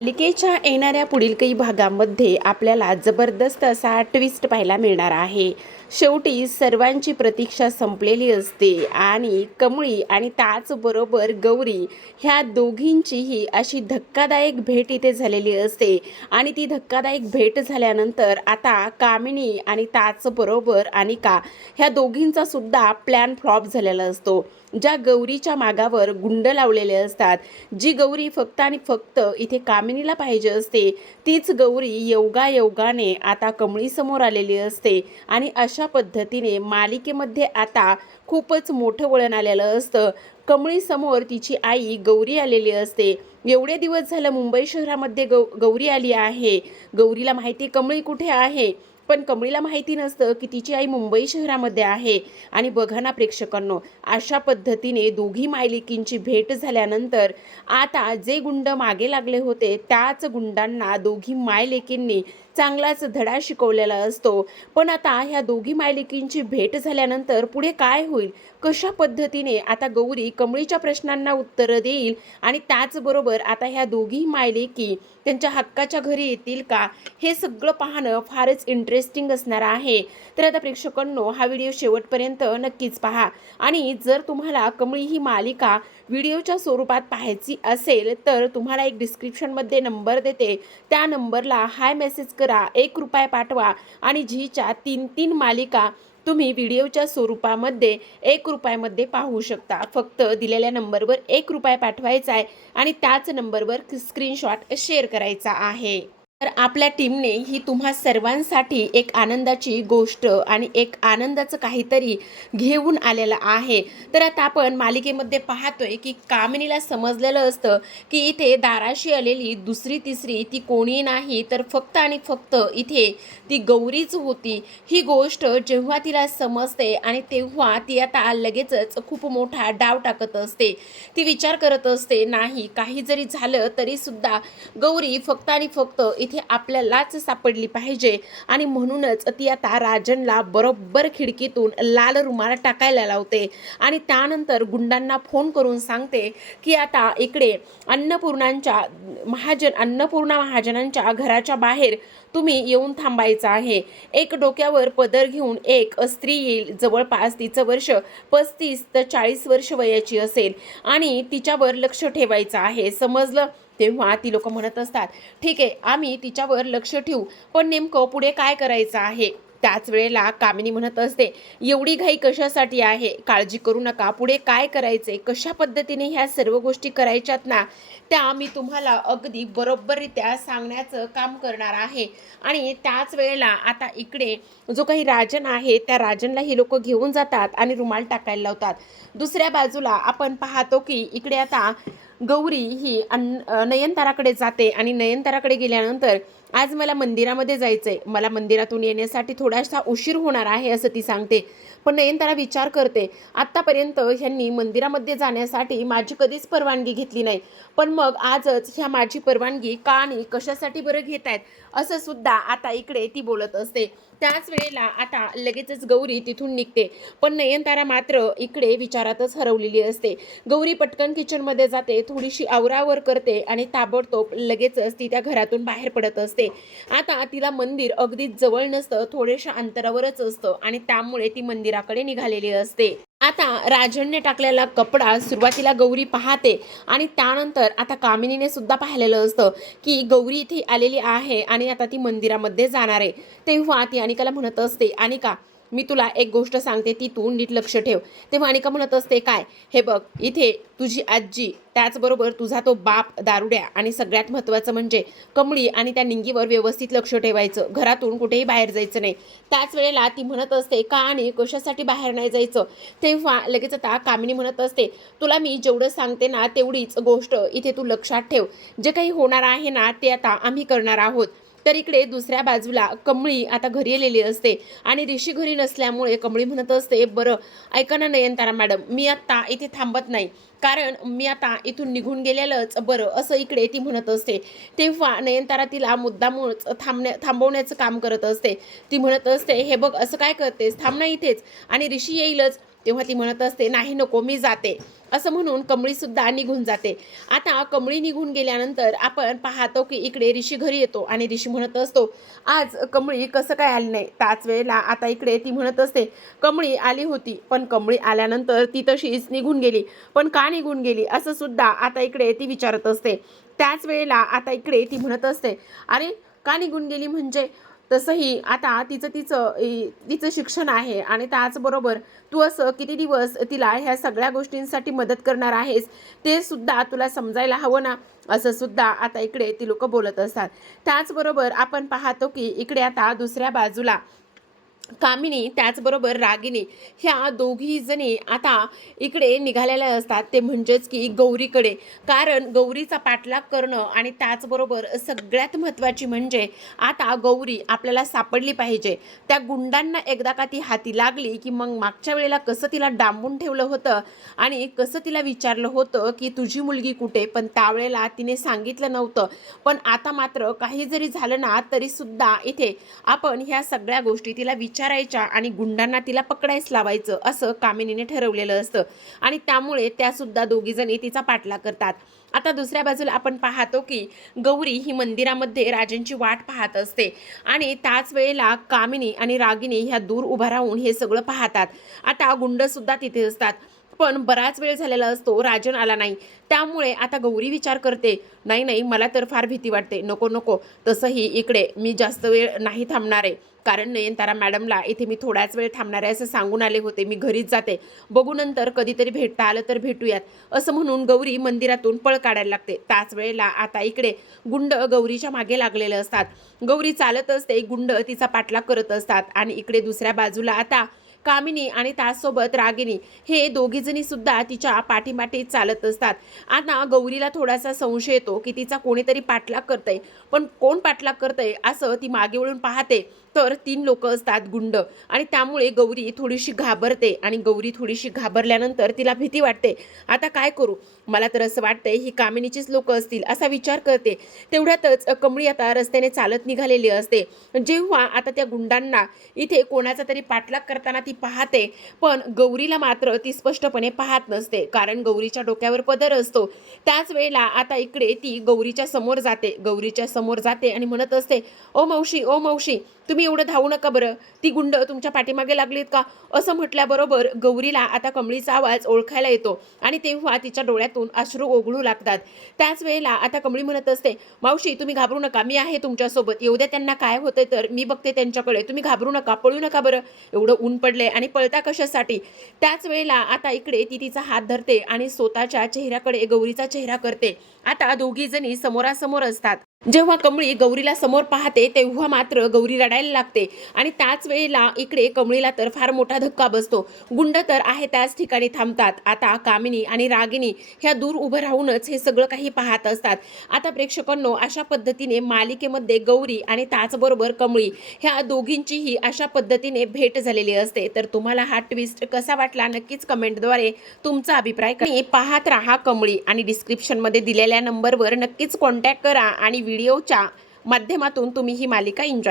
मालिकेच्या येणाऱ्या पुढील काही भागामध्ये आपल्याला जबरदस्त असा ट्विस्ट पाहायला मिळणार आहे. शेवटी सर्वांची प्रतीक्षा संपलेली असते आणि कमळी आणि त्याचबरोबर गौरी ह्या दोघींचीही अशी धक्कादायक भेट इथे झालेली असते. आणि ती धक्कादायक भेट झाल्यानंतर आता कामिनी आणि त्याचबरोबर अनिका ह्या दोघींचा सुद्धा प्लॅन फ्लॉप झालेला असतो. ज्या गौरीच्या मागावर गुंड लावलेले असतात, जी गौरी फक्त आणि फक्त इथे कामिनीला पाहिजे असते, तीच गौरी योगायोगाने आता कमळीसमोर आलेली असते. आणि अशा पद्धतीने मालिकेमध्ये आता खूपच मोठं वळण आलेलं असतं. कमळीसमोर तिची आई गौरी आलेली असते. एवढे दिवस झालं मुंबई शहरामध्ये गौरी आली आहे. गौरीला माहिती कमळी कुठे आहे, पण कमळीला माहिती नसतं की तिची आई मुंबई शहरामध्ये आहे. आणि बघा ना प्रेक्षकांनो, अशा पद्धतीने दोघी मायलेकींची भेट झाल्यानंतर आता जे गुंड मागे लागले होते त्याच गुंडांना दोघी मायलेकींनी चांगलाच धडा शिकवलेला असतो. पण आता ह्या दोघी मायलेकींची भेट झाल्यानंतर पुढे काय होईल, कशा पद्धतीने आता गौरी कमळीच्या प्रश्नांना उत्तरं देईल आणि त्याचबरोबर आता ह्या दोघी मायलेकी त्यांच्या हक्काच्या घरी येतील का, हे सगळं पाहणं फारच इंटरेस्टिंग असणार आहे. तर आता प्रेक्षकांनो, हा व्हिडिओ शेवटपर्यंत नक्कीच पहा. आणि जर तुम्हाला कमळी ही मालिका व्हिडिओच्या स्वरूपात पाहायची असेल तर तुम्हाला एक डिस्क्रिप्शनमध्ये नंबर देते, त्या नंबरला हाय मेसेज करा, 1 रुपया पाठवा आणि झीच्या 3 मालिका तुम्ही व्हिडिओच्या स्वरूपामध्ये 1 रुपयामध्ये पाहू शकता. फक्त दिलेल्या नंबरवर 1 रुपया पाठवायचा आहे आणि त्याच नंबरवर स्क्रीनशॉट शेअर करायचा आहे. तर आपल्या टीमने ही तुम्हा सर्वांसाठी एक आनंदाची गोष्ट आणि एक आनंदाचं काहीतरी घेऊन आलेलं आहे. तर आता आपण मालिकेमध्ये पाहतोय की कामिनीला समजलेलं असतं की इथे दाराशी आलेली दुसरी तिसरी ती कोणी नाही तर फक्त आणि फक्त इथे ती गौरीच होती. ही गोष्ट जेव्हा तिला समजते आणि तेव्हा ती आता लगेचच खूप मोठा डाव टाकत असते. ती विचार करत असते, नाही काही जरी झालं तरी सुद्धा गौरी फक्त आणि फक्त इथे आपल्यालाच सापडली पाहिजे. आणि म्हणूनच ती आता राजनला बरोबर खिडकीतून लाल रुमाल टाकायला लावते आणि त्यानंतर गुंडांना फोन करून सांगते की आता इकडे अन्नपूर्णा महाजनांच्या घराच्या बाहेर तुम्ही येऊन थांबायचं आहे. एक डोक्यावर पदर घेऊन एक स्त्री येईल, जवळपास तिचं वर्ष 35 ते 40 वर्ष वयाची असेल आणि तिच्यावर लक्ष ठेवायचं आहे, समजलं. तेव्हा ती लोक म्हणत असतात, ठीक आहे आम्ही तिच्यावर लक्ष ठेवू, पण नेमकं पुढे काय करायचं आहे. त्याच वेळेला कामिनी म्हणत असते, एवढी घाई कशासाठी आहे, काळजी करू नका, पुढे काय करायचे, कशा पद्धतीने ह्या सर्व गोष्टी करायच्यात ना, त्या मी तुम्हाला अगदी बरोबररित्या सांगण्याचं काम करणार आहे. आणि त्याच वेळेला आता इकडे जो काही राजन आहे त्या राजनला ही लोक घेऊन जातात आणि रुमाल टाकायला लावतात. दुसऱ्या बाजूला आपण पाहतो की इकडे आता गौरी ही नयनताराकडे जाते आणि नयनताराकडे गेल्यानंतर आज मला मंदिरामध्ये जायचंय, मला मंदिरातून येण्यासाठी थोडासा उशीर होणार आहे असं ती सांगते. पण नयनतारा विचार करते, आत्तापर्यंत ह्यांनी मंदिरामध्ये जाण्यासाठी माझी कधीच परवानगी घेतली नाही, पण मग आजच ह्या माझी परवानगी का आणि कशासाठी बरं घेत आहेत, असं सुद्धा आता इकडे ती बोलत असते. त्याच वेळेला आता लगेचच गौरी तिथून निघते, पण नयनतारा मात्र इकडे विचारातच हरवलेली असते. गौरी पटकन किचनमध्ये जाते, थोडीशी आवरावर करते आणि ताबडतोब लगेचच ती त्या घरातून बाहेर पडत असते. आता तिला मंदिर अगदीच जवळ नसतं, थोड्याशा अंतरावरच असतं आणि त्यामुळे ती मंदिराकडे निघालेली असते. आता राजनने टाकलेला कपडा सुरुवातीला गौरी पाहते आणि त्यानंतर आता कामिनीने सुद्धा पाहिलेलं असतं की गौरी इथे आलेली आहे आणि आता ती मंदिरामध्ये जाणार आहे. तेव्हा ती अनिकाला म्हणत असते, अनिका मी तुला एक गोष्ट सांगते, ती तू नीट लक्ष ठेव. तेव्हा अनिका म्हणत असते, काय, हे बघ इथे तुझी आजी, त्याचबरोबर तुझा तो बाप दारुड्या आणि सगळ्यात महत्त्वाचं म्हणजे कमळी आणि त्या निंगीवर व्यवस्थित लक्ष ठेवायचं, घरातून कुठेही बाहेर जायचं नाही. त्याच वेळेला ती म्हणत असते, का आणि कशासाठी बाहेर नाही जायचं. तेव्हा लगेच आता कामिनी म्हणत असते, तुला मी जेवढं सांगते ना तेवढीच गोष्ट इथे तू लक्षात ठेव, जे काही होणार आहे ना ते आता आम्ही करणार आहोत. तर इकडे दुसऱ्या बाजूला कमळी आता घरी आलेली असते आणि ऋषी घरी नसल्यामुळे कमळी म्हणत असते, बरं ऐका ना नयनतारा मॅडम, मी आत्ता इथे थांबत नाही, कारण मी आता इथून निघून गेलेलंच बरं, असं इकडे ती म्हणत असते. तेव्हा नयनतारा तिला मुद्दामूळच थांबवण्याचं काम करत असते. ती म्हणत असते, हे बघ असं काय करतेस, थांब ना इथेच आणि ऋषी येईलच. तेव्हा ती म्हणत असते, नाही नको मी जाते. असं म्हणून कमळी सुद्धा निघून जाते. आता कमळी निघून गेल्यानंतर आपण पाहतो की इकडे ऋषी घरी येतो आणि ऋषी म्हणत असतो, आज कमळी कसं काय आली नाही. त्याच वेळेला आता इकडे ती म्हणत असते, कमळी आली होती पण कमळी आल्यानंतर ती तशीच निघून गेली. पण का निघून गेली असं सुद्धा आता इकडे ती विचारत असते. त्याच वेळेला आता इकडे ती म्हणत असते, अरे का निघून गेली म्हणजे तसंही आता तिचं शिक्षण आहे आणि त्याचबरोबर तू असं किती दिवस तिला ह्या सगळ्या गोष्टींसाठी मदत करणार आहेस ते सुद्धा तुला समजायला हवं ना, असं सुद्धा आता इकडे ती लोक बोलत असतात. त्याचबरोबर आपण पाहतो की इकडे आता दुसऱ्या बाजूला कामिनी त्याचबरोबर रागिनी ह्या दोघी जणी आता इकडे निघालेल्या असतात, ते म्हणजेच की गौरीकडे. कारण गौरीचा पाठलाग करणं आणि त्याचबरोबर सगळ्यात महत्त्वाची म्हणजे आता गौरी आपल्याला सापडली पाहिजे. त्या गुंडांना एकदा का ती हाती लागली की मग मागच्या वेळेला कसं तिला डांबून ठेवलं होतं आणि कसं तिला विचारलं होतं की तुझी मुलगी कुठे, पण त्यावेळेला तिने सांगितलं नव्हतं. पण आता मात्र काही जरी झालं ना तरी सुद्धा इथे आपण ह्या सगळ्या गोष्टी तिला विचारायच्या आणि गुंडांना तिला पकडायच लावायचं असं कामिनीने ठरवलेलं असतं आणि त्यामुळे त्या सुद्धा दोघी जणी तिचा पाठलाग करतात. आता दुसऱ्या बाजूला आपण पाहतो की गौरी ही मंदिरामध्ये राजांची वाट पाहत असते आणि त्याच वेळेला कामिनी आणि रागिनी ह्या दूर उभा राहून हे सगळं पाहतात. आता गुंड सुद्धा तिथे असतात पण बराच वेळ झालेला असतो, राजन आला नाही. त्यामुळे आता गौरी विचार करते, नाही नाही मला तर फार भीती वाटते, नको नको. तसंही इकडे मी जास्त वेळ नाही थांबणार आहे, कारण नयनतारा मॅडमला इथे मी थोड्याच वेळ थांबणार आहे असं सांगून आले होते. मी घरीच जाते, बघू नंतर कधीतरी भेटता आलं तर भेटूयात, असं म्हणून गौरी मंदिरातून पळ काढायला लागते. त्याच वेळेला आता इकडे गुंड गौरीच्या मागे लागलेले असतात. गौरी चालत असते, गुंड तिचा पाठलाग करत असतात आणि इकडे दुसऱ्या बाजूला आता कामिनी आणि त्याचसोबत रागिनी हे दोघी जणी सुद्धा तिच्या पाठीमाटे चालत असतात. आता गौरीला थोडासा संशय येतो की तिचा कोणीतरी पाठलाग करतंय, पण कोण पाठलाग करतंय असं ती मागे वळून पाहते तर 3 लोक असतात गुंड आणि त्यामुळे गौरी थोडीशी घाबरते आणि गौरी थोडीशी घाबरल्यानंतर तिला भीती वाटते. आता काय करू, मला तर असं वाटतंय ही कामिनीचीच लोक असतील असा विचार करते. तेवढ्यातच कमळी आता रस्त्याने चालत निघालेली असते. जेव्हा आता त्या गुंडांना इथे कोणाचा तरी पाठलाग करताना ती पाहते, पण गौरीला मात्र ती स्पष्टपणे पाहत नसते कारण गौरीच्या डोक्यावर पदर असतो. त्याच वेळेला आता इकडे ती गौरीच्या समोर जाते आणि म्हणत असते, ओ मावशी ओ मावशी, तुम्ही एवढं धावू नका बरं, ती गुंड तुमच्या पाठीमागे लागलीत का. असं म्हटल्याबरोबर गौरीला आता कमळीचा आवाज ओळखायला येतो आणि तेव्हा तिच्या डोळ्यातून अश्रू ओघळू लागतात. त्याच वेळेला आता कमळी म्हणत असते, मावशी तुम्ही घाबरू नका, मी आहे तुमच्यासोबत, येऊ द्या त्यांना, काय होतंय तर मी बघते त्यांच्याकडे, तुम्ही घाबरू नका, पळू नका बरं, एवढं ऊन पडलंय आणि पळता कशासाठी. त्याच वेळेला आता इकडे ती तिचा हात धरते आणि स्वतःच्या चेहऱ्याकडे गौरीचा चेहरा करते. आता दोघी जणी समोरासमोर असतात. जेव्हा कमळी गौरीला समोर पाहते तेव्हा मात्र गौरी रडायला लागते आणि त्याच वेळेला इकडे कमळीला तर फार मोठा धक्का बसतो. गुंड तर आहे त्याच ठिकाणी थांबतात. आता कामिनी आणि रागिनी ह्या दूर उभं राहूनच हे सगळं काही पाहत असतात. आता प्रेक्षकांनो, अशा पद्धतीने मालिकेमध्ये गौरी आणि त्याचबरोबर कमळी ह्या दोघींचीही अशा पद्धतीने भेट झालेली असते. तर तुम्हाला हा ट्विस्ट कसा वाटला नक्कीच कमेंटद्वारे तुमचा अभिप्राय पाहत राहा कमळी आणि डिस्क्रिप्शनमध्ये दिलेल्या नंबरवर नक्कीच कॉन्टॅक्ट करा आणि व्हिडिओच्या माध्यमातून तुम्ही ही मालिका एन्जॉय